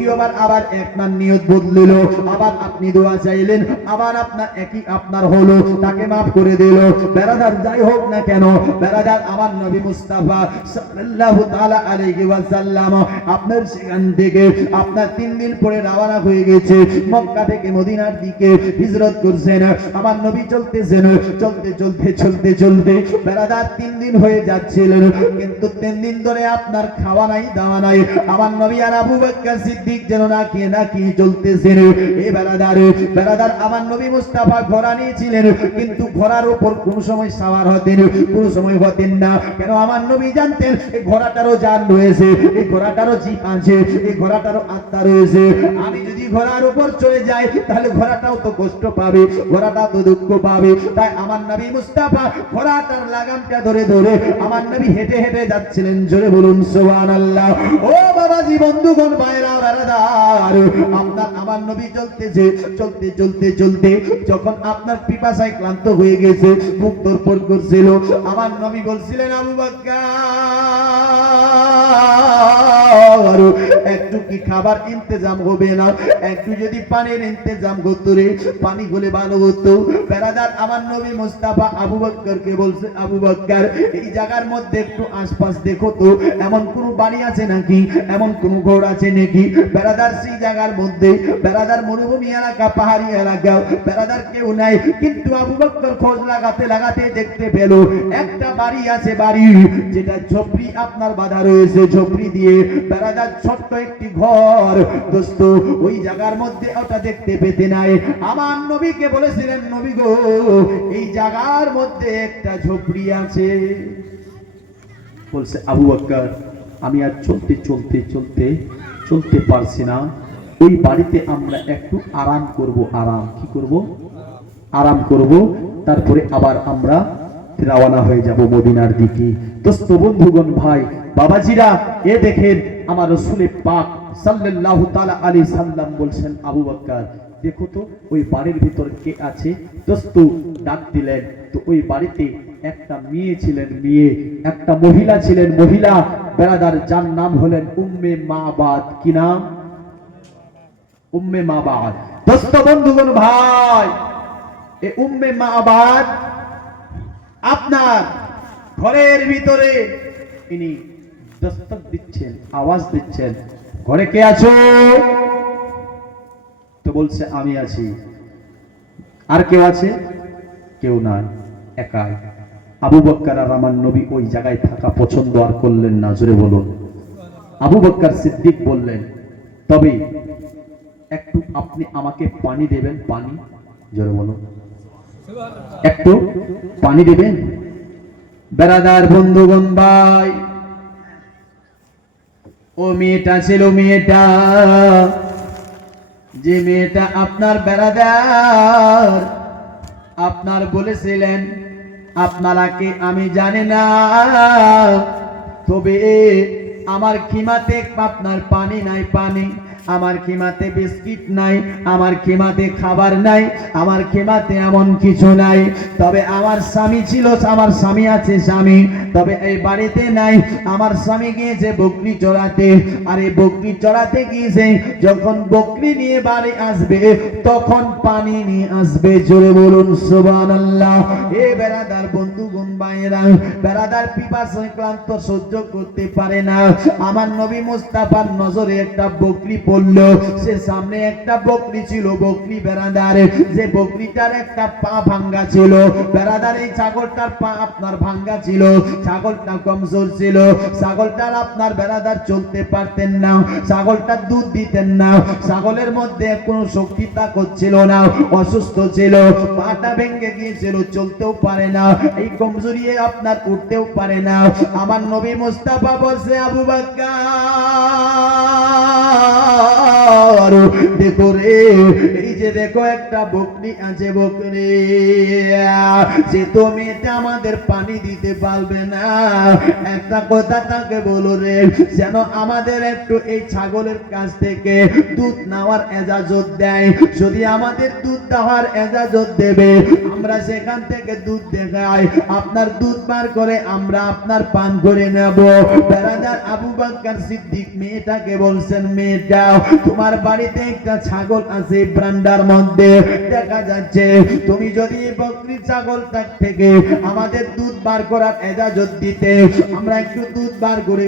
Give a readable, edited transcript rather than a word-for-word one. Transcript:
দ্বিতীয়বার আবার আপনার নিয়ত বদলিল, আবার আপনি দোয়া চাইলেন, আবার আপনার একই আপনার হলো, তাকে মাফ করে দিল। বেরাদার যাই হোক না কেন, বেরাদার আমার নবী মুস্তাফা সাল্লাল্লাহু তাআলা আলাইহি ওয়াসাল্লাম আপনার সেখান থেকে আপনার 3 দিন পরে রওনা হয়ে গেছে, মক্কা থেকে মদিনার দিকে হিজরত করছেন। আমার নবী চলতেছেন, চলতে চলতে চলতে চলতে বেরাদার 3 দিন হয়ে যাচ্ছিলেন, কিন্তু 3 দিন ধরে আপনার খাওয়া নাই দাওয়া নাই। আমার নবী আর আবু বকর সিদ্দিক যেন না কি চলতেছেন। এই বেরাদার আমার নবী মুস্তাফা ঘোড়া নিয়েছিলেন, কিন্তু ঘোড়ার উপর কোন সময় সাওয়ার হতেন, কোন সময় হতেন না। কেন? আমার নবী জানতেন এই ঘোড়াটারও জান রয়েছে, এই ঘোড়াটারও জীব আছে, এই ঘোড়াটারও আত্মা রয়েছে। আমি যদি ঘোড়ার উপর চলে যাই তাহলে ঘোড়াটাও তো কষ্ট পাবে, ঘোড়াটা তো দুঃখ পাবে। তাই আমার নবী মুস্তাফা ঘোড়াটার লাগামটা ধরে ধরে আমার নবী হেঁটে হেঁটে যাচ্ছিলেন। জোরে বলুন সুবহানাল্লাহ। ও বাবাজি, বন্ধুগণ, ভাইরা, বেরাদার, আমার নবী চলতেছে, চলতে চলতে চলতে যখন আপনার পিপাসায় ক্লান্ত হয়ে গেছে, মুখ তরপর করছিল, আমার নবী বলছিলেন, আবু বকর, একটু কি খাবার ইন্তজাম হবে না? একটু যদি পানির ইন্তজাম করতো রে, পানি হলে ভালো হতো। বেরাদার আমার নবী মুস্তাফা আবু বকরকে বলছে, আবু বকর, এই জায়গার মধ্যে একটু আশপাশ দেখো তো, এমন কোন বাড়ি আছে নাকি, এমন কোন ঘর আছে নাকি? বেরাদার সেই জায়গার মধ্যে, বেরাদার মরুভূমি এলাকা, পাহাড়ি এলাকা, বেরাদার কেউ নাই। কিন্তু আবু বকর খোঁজ লাগাতে লাগাতে দেখতে পেল একটা বাড়ি আছে, বাড়ি যেটা ঝোপড়ি আপনার বাঁধা রয়েছে, ঝোপড়ি দিয়ে বেরাদার ছোট্ট একটি ঘর। দোস্ত, ওই জায়গার মধ্যে ওটা দেখতে পেতে নাই। আমার নবীকে বলেছিলেন, নবী গো, এই জায়গার মধ্যে একটা ঝোপড়ি আছে। বলছে, আবু বকর, আমি আর চলতে চলতে চলতে চলতে পারছি না, ওই বাড়িতে আমরা একটু আরাম করব। আরাম কি করব? আরাম করব, তারপরে আবার আমরা রওনা হয়ে যাব মদিনার দিকে। দোস্ত, বন্ধুগণ, ভাই, বাবাজিরা, এ দেখেন আমার রাসূল পাক সাল্লাল্লাহু তাআলা আলাইহি সাল্লাম বলছেন, আবু বকর, দেখো তো ওই বাড়ির ভিতর কে আছে। দোস্ত, ডাক দিলেন, তো ওই বাড়িতে একটা মেয়ে ছিলেন, মেয়ে, একটা মহিলা ছিলেন, মহিলা। বেরাদার, যার নাম হলেন উম্মে মাবাদ। কি নাম? উম্মে মাবাদ। দোস্ত, বন্ধুগণ, ভাই, এই উম্মে মাবাদ আপনার ঘরের ভিতরে ইনি দস্তক দিচ্ছেন, আওয়াজ দিচ্ছেন, ঘরে কে আছো? তো বলছে, আমি আছি। আর কেউ আছে? কেউ নাই, একাই। আবু বকর আর আমার নবী ওই জায়গায় থাকা পছন্দ আর করলেন না। জোরে বলুন। আবু বকর সিদ্দিক বললেন, তবে একটু আপনি আমাকে পানি দেবেন, পানি। জোরে বলুন, একটু পানি দেবেন। বেরাদার, বন্ধুগণ, ভাই, ও মেয়েটা ছিল, মেয়েটা, যে মেয়েটা আপনার বেরাদার আপনার বলেছিলেন, আপনারাকে আমি জানি না, তবে আমার খিমাতে আপনার পানি নাই, পানি, আমার খিমাতে বিস্কিট নাই, আমার খিমাতে খাবার নাই, আমার খিমাতে এমন কিছু নাই। তবে আমার স্বামী ছিল, আমার স্বামী আছে, স্বামী, তবে এই বাড়িতে নাই। আমার স্বামী গিয়েছে বকরি চড়াতে, আর এই বকরি চড়াতে গিয়েছে, যখন বকরি নিয়ে বাড়ি আসবে তখন পানি নিয়ে আসবে। জোরে বলুন সুবহানাল্লাহ। এ বেরাদার, বন্ধুগণ, ভাইরা, বেরাদার পিপাসায় ক্লান্ত সহ্য করতে পারে না। আমার নবী মুস্তাফার নজরে একটা বকরি পড়লো। সে সামনে একটা বকরি ছিল, বকরি, বেরাদার, যে বকরিটার একটা পা ভাঙ্গা ছিল। বেরাদার, এই ছাগলটার পা আপনার ভাঙ্গা ছিল, ছাগলটা কমজোর ছিল, ছাগলটার আপনার বেরাদার চলতে পারতেন না, ছাগলটার দুধ দিতেন না, ছাগলের মধ্যে কোনো শক্তি তাকত ছিল না, অসুস্থ ছিল, পাটা ভেঙে গিয়েছিল, চলতেও পারে না, এই কমজোরি আপনার উঠতেও পারে না। আমার নবী মুস্তাফা বলছে, আবু বকর, দেখো রে, এই যে দেখো একটা বকরি আছে, বকরি, যে তুমি এটা আমাদের পানি দিতে পারবে না, একটা কথা তাকে বলো রে, যেন আমাদের একটু এই ছাগলের কাছ থেকে দুধ নেওয়ার এজাজত দেয়। যদি আমাদের দুধ দেওয়ার এজাজত দেবে, আমরা সেখান থেকে দুধ দেখাই, আপনার দুধ বার করে আমরা আপনার পান করে নেব। বেরাদার আবু বকর সিদ্দিক মেয়েটাকে বলছেন, মেয়েটা তোমার বাড়িতে একটা ছাগল আছে ব্রান্ডার মধ্যে দেখা যাচ্ছে, তুমি যদি বকরি ছাগলটার থেকে আমাদের দুধ বার করার ইজাজত দিতে, আমরা একটু দুধ বার করে